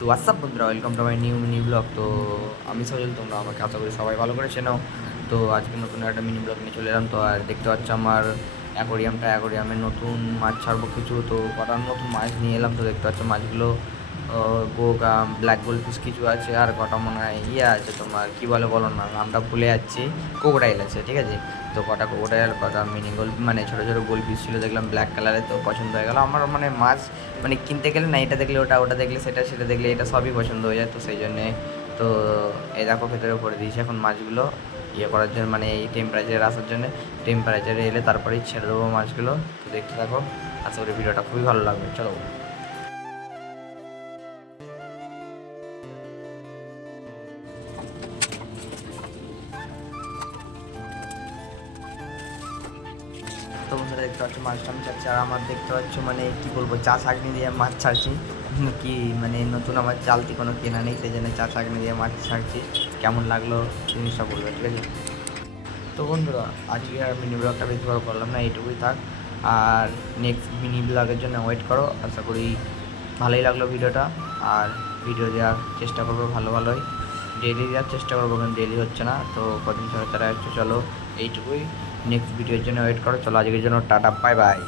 তো হোয়াটসঅ্যাপ বন্ধুরা, welcome to my new mini blog. তো আমি সজল, তোমরা আমাকে আশা করি সবাই ভালো করে চেনো। তো আজকে নতুন একটা মিনি ব্লগ নিয়ে চলে এলাম। তো আর দেখতে পাচ্ছ আমার অ্যাকোরিয়ামে নতুন মাছ ছাড়বো কিছু। তো কটা নতুন মাছ নিয়ে এলাম। তো দেখতে পাচ্ছ মাছগুলো ব্ল্যাক গোল্ড ফিশ কিছু আছে, আর কটা মনে হয় আছে তোমার কী বলো না, নামটা ভুলে যাচ্ছি। কোকোডাইল আছে, ঠিক আছে। তো কটা কোকোডাইল, কটা মিনি গোল্ড মানে ছোটো ছোটো গোল্ড ফিশ ছিল, দেখলাম ব্ল্যাক কালারের। তো পছন্দ হয়ে গেল আমার। মানে মাছ মানে কিনতে গেলে না, এটা দেখলে ওটা, ওটা দেখলে সেটা, সেটা দেখলে এটা, সবই পছন্দ হয়ে যায়। তো সেই জন্যে তো এই দেখো ভেতরে ভরে দিয়েছি এখন মাছগুলো করার জন্য, মানে এই টেম্পারেচারে আসার জন্য। টেম্পারেচারে এলে তারপরেই ছেড়ে দেবো মাছগুলো। তো দেখতে থাকো, আশা করি ভিডিওটা খুবই ভালো লাগবে। চলো। তো বন্ধুরা দেখতে পাচ্ছ মাছটা আমি ছাড়ছি, আর আমার দেখতে পাচ্ছ মানে কী বলবো, চা ছাঁকনি দিয়ে মাছ ছাড়ছি। কি মানে নতুন আমার জালতি কোনো কেনা নেই, সেই জন্য চা ছাঁকনি দিয়ে মাছ ছাড়ছি। কেমন লাগলো জিনিসটা বলবে, ঠিক আছে। তো বন্ধুরা, আজকে আর মিনি ব্লগটা বেশি বড় করলাম না, এইটুকুই থাক। আর নেক্সট মিনি ব্লগের জন্য ওয়েট করো। আশা করি ভালোই লাগলো ভিডিওটা। আর ভিডিও দেওয়ার চেষ্টা করবো ভালোই, ডেইলি দেওয়ার চেষ্টা করবো, কারণ ডেইলি হচ্ছে না। তো কদিন ছাড়া তারা একটু, চলো এইটুকুই। নেক্সট ভিডিওর জন্য ওয়েট করো। চলো আজকের জন্য টাটা, বাই বাই।